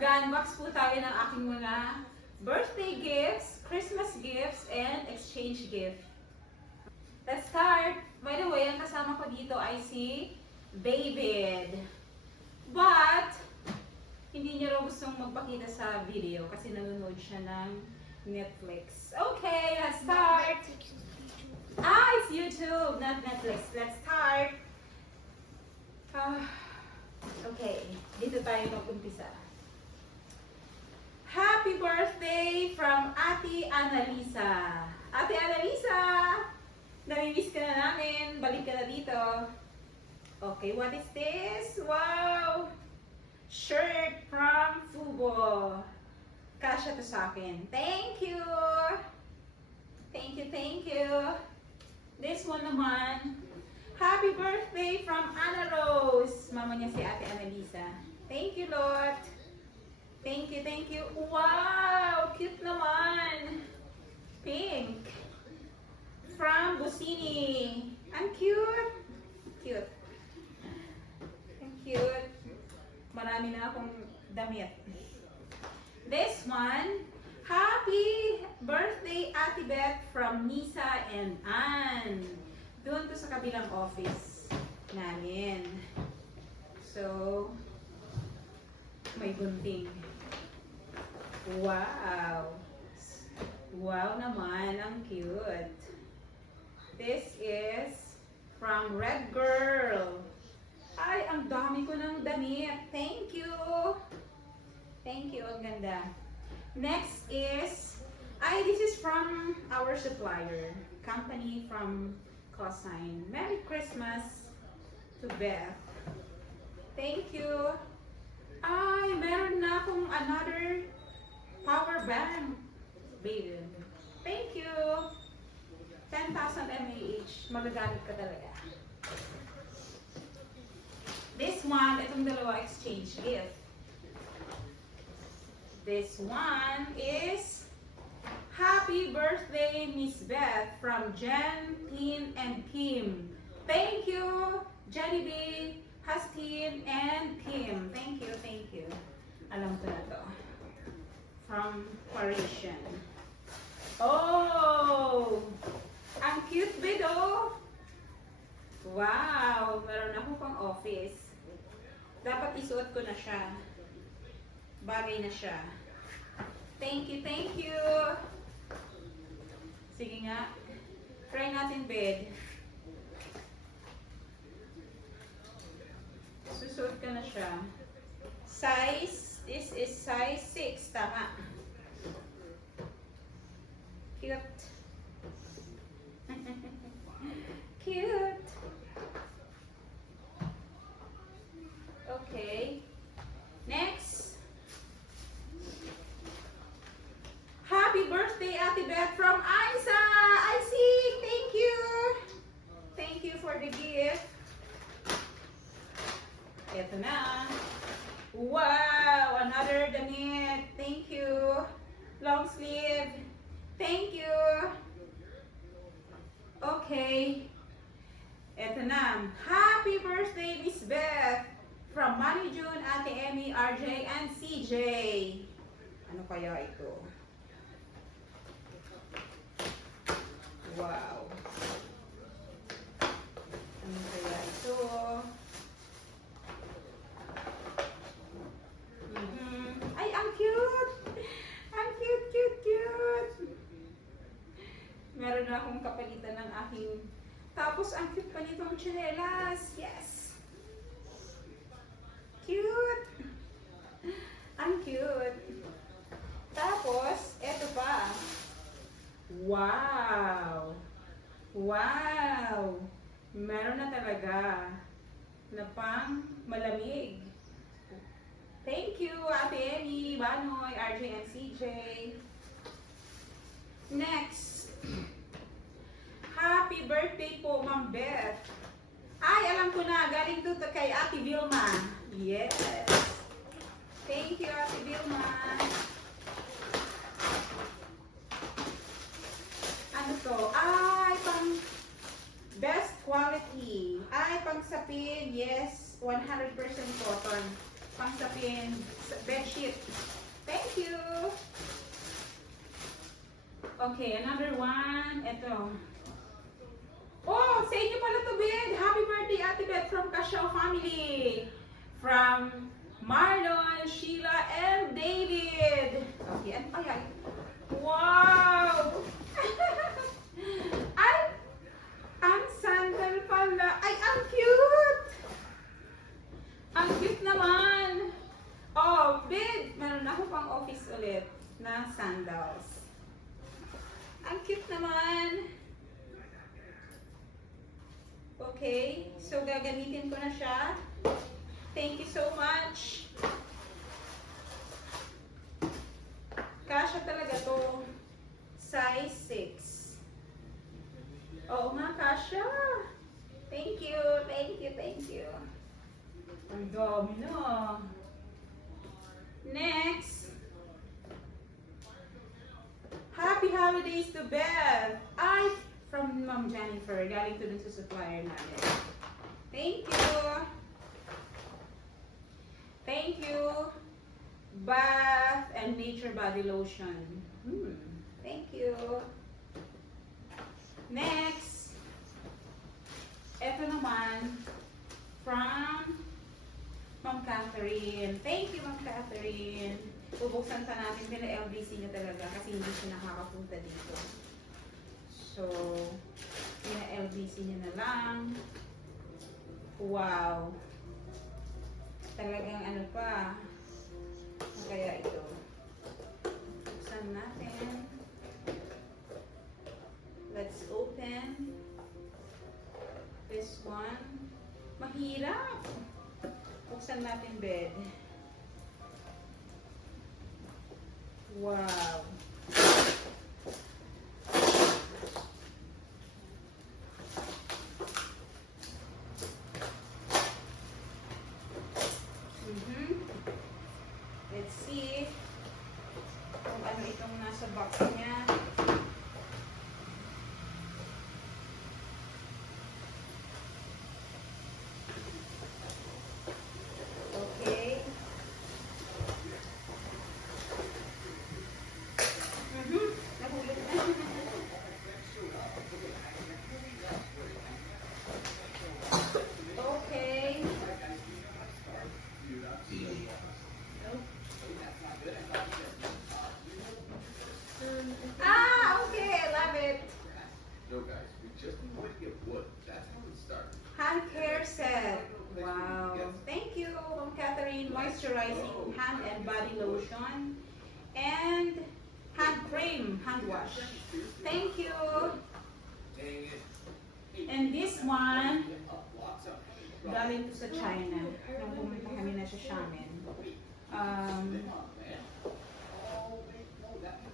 Mag-unbox po tayo ng aking mga birthday gifts, Christmas gifts, and exchange gift. Let's start! By the way, ang kasama ko dito ay si David. But, hindi niya raw gustong magpakita sa video kasi nanonood siya ng Netflix. Okay, let's start! It's YouTube, not Netflix. Let's start! Okay, dito tayo mag-umpisa. Happy birthday from Ate Annalisa. Ate Annalisa! Namimiss ka na namin. Balik ka na dito. Okay, what is this? Wow! Shirt from Fubo. Kasya to sa akin. Thank you! Thank you, thank you. This one naman. Happy birthday from Anna Rose. Mama niya si Ate Annalisa. Thank you, Lord. Thank you, thank you. Wow! Cute naman. Pink. From Busini. Ang cute. Cute. Ang cute. Marami na akong damit. This one. Happy birthday, Ate Beth from Nisa and Ann. Doon to sa kabilang office namin. So, may gunting. Wow! Wow naman, ang cute. This is from Red Girl. Ay, ang dami ko ng damit. Thank you! Thank you, ang ganda. Next is, this is from our supplier. Company from Cosine. Merry Christmas to Beth. Thank you. Ay, meron na akong another power bank. Baby. Thank you. 10,000 mAh. Magagamit ka talaga. This one, itong dalawa exchange gift. This one is Happy Birthday, Miss Beth from Jen, Tin, and Kim. Thank you, Jenny B, Hastin, and Kim. Thank you, thank you. Alam ko na to. From Parisian. Oh! Ang cute bit, oh! Wow! Meron ako pang office. Dapat isuot ko na siya. Bagay na siya. Thank you, thank you! Sige nga. Try natin bed. Susuot ka na siya. Size, this is size 6. Tama. Cute. Cute. Okay. Next. Happy birthday, Ate Beth from Isa! I see! Thank you! Thank you for the gift. Ito na. Wow! Another damit. Thank you. Long sleeve. Thank you. Okay. Ito na. Happy birthday, Miss Beth. From Manny June, Ate Emmy, RJ, and CJ. Ano kaya ito? Wow. Ano kaya ito? Ay, ang cute! Ang cute, cute, cute! Meron na akong kapalitan ng aking... Tapos, ang cute pa nitong tsinelas. Yes! Cute! Ang cute! Tapos, eto pa. Wow! Wow! Meron na talaga na pang malamig. Thank you, Ate Emmy, Banoy, RJ, and CJ. Next. Happy birthday po, Ma'am Beth. Ay, alam ko na. Galing to kay Ate Vilma. Yes. Thank you, Ate Vilma. Ano to? Ay, pang best quality. Ay, pang sapin. Yes, 100% cotton. Pang sapin aking bedsheet. Thank you! Okay, another one. Ito. Oh, sa inyo pala to, Ben. Happy birthday, Ate Beth from Kashaw family. From Marlon, Sheila, and David. Okay, ano kaya? Wow! Ay! Ang sandal pala. Ay, ang cute! Ang cute naman. Oh, Ben, meron ako pang office ulit na sandals. Ang cute naman. Okay, so gagamitin ko na siya. Thank you so much. Kasha talaga to. Size 6. Oo nga, Kasha. Thank you, thank you, thank you. Ang dami na. Next. Happy holidays to Beth. Ay, from Ma'am Jennifer. Galing to dun sa supplier natin. Thank you. Thank you. Bath and Nature Body Lotion. Thank you. Next. Ito naman from Ma'am Catherine. Thank you, Ma'am Catherine. Bubuksan pa natin, pina-LBC niya talaga kasi hindi siya nakakapunta dito. So, pina-LBC niya na lang. Wow. Talagang ano pa. Kaya ito. Buksan natin. Let's open this one. Mahirap. Buksan natin, bed. Wow. Let's see kung ano itong nasa box niya. Okay. Nahulog na. Okay. Okay, I love it. No, guys, we just want to get wood. That's how it started. Hand care set. Wow. Thank you, Ma'am Catherine. Moisturizing hand and body lotion. And hand cream, hand wash. Thank you. Dang it. And this one, galing to sa China. Nung pumunta kami na sa Xiamen.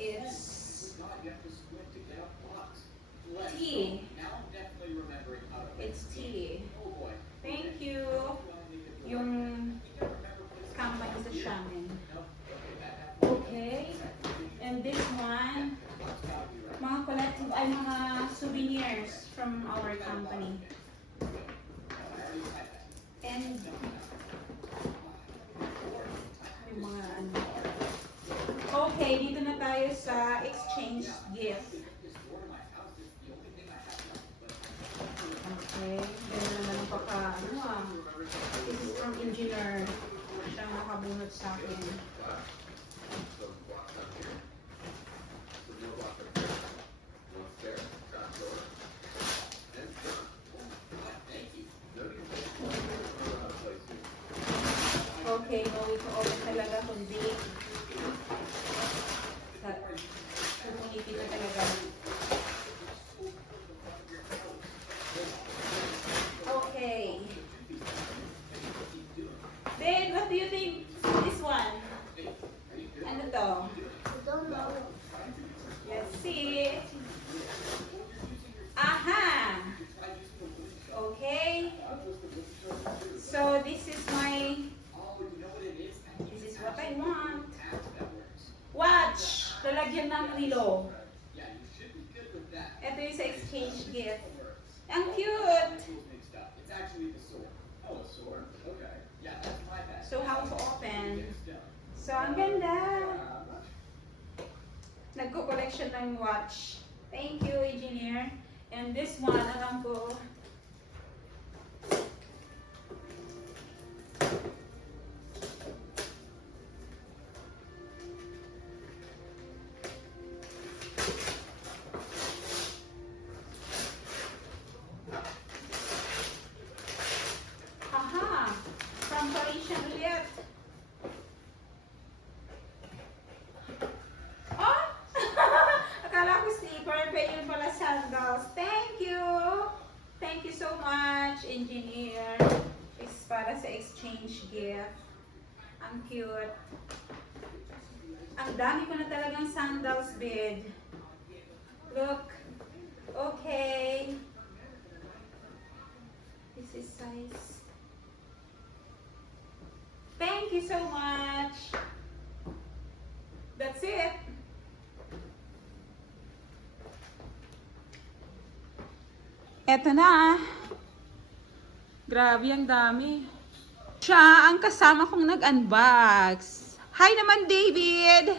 It's tea. It's tea. Thank you. Yung company sa Xiamen. Okay. And this one, mga collective, ay mga souvenirs from our company. And yung mga ano. Okay, dito na tayo sa exchange gift. Okay, ganda naman ang this is from engineer. Siyang nakabunot sa akin. Some blocks up here. Some more blocks up here. One there. Trap door. And done. Thank you. No need to out of place here. Okay, no way to open talaga kundi kumuniti na talaga. Okay. Babe, what do you think this one? Ano to? I don't know. Let's see. Aha! Okay. So this is what I want. Watch! Lalagyan ng relo. Ito yung sa exchange gift. Ang cute! It's actually the sword. Oh, a sword? Okay. Yeah, that's my bad. So how how to open. So, ang ganda. Nagko-collection ng watch. Thank you, engineer. And this one, alam ko, aha, from Parisian ulit. Oh! Akala ko slipper, pero yun pala sandals. Thank you! Thank you so much, engineer. It's para sa exchange gift. Ang cute. Ang dami ko na talagang sandals, bed. Look. Okay. This is size. Thank you so much. That's it. Eto na. Grabe, ang dami. Siya ang kasama kong nag-unbox. Hi naman, David.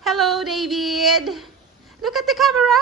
Hello, David. Look at the camera.